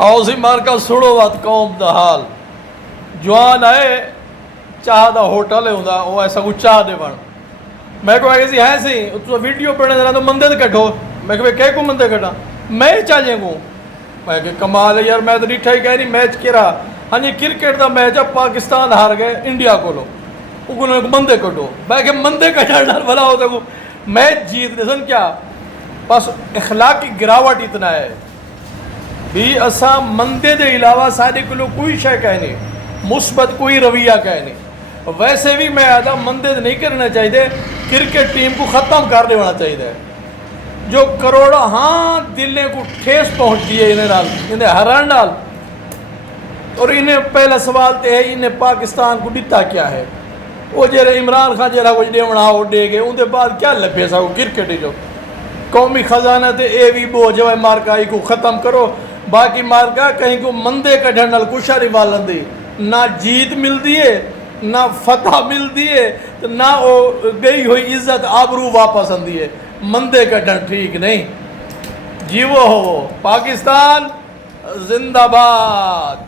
आओ सी मार का सुनो बात कौम दा हाल जवान आए चाह दा होटल होंदा वो ऐसा कुछ चाह दे बन मैं को सी है सी तो वीडियो पढ़ने जरा तो मंदे कटो मैं कह को मंदे कटा मैं चाहे को मैं कि कमाल है यार मैं तो डिठा ही कह रही मैच केरा हाँ जी क्रिकेट का मैच है पाकिस्तान हार गए इंडिया को मंदे कटो मैं कि मंदे कटना भला हो सको मैच जीत दे सन क्या बस इखलाक की गिरावट इतना है भी असा मंदे के अलावा सारे को कोई शय कह नहीं मुस्बत कोई रवैया कह नहीं वैसे भी मैं आदा मंदे नहीं करना चाहिए क्रिकेट टीम को ख़त्म कर देना चाहिए जो करोड़ हाँ दिले को ठेस पहुँचती है इन्हें हरण नाल और इन्हें पहला सवाल तो है इन्हें पाकिस्तान को दिता क्या है वो जरा इमरान खान जरा कुछ देवना वो दे गए उनके बाद क्या लभे सा क्रिकेट जो कौमी खजाना तो ये भी बोझ है मारकाई को ख़त्म करो बाकी मारका कहीं को मंदे कढ़ण नाल कुछ नहीं वालंदी ना जीत मिलती है ना फतह मिलती है तो ना वो गई हुई इज्जत आबरू वापस आती है मंदे कढ़ण ठीक नहीं जीवो हो पाकिस्तान जिंदाबाद।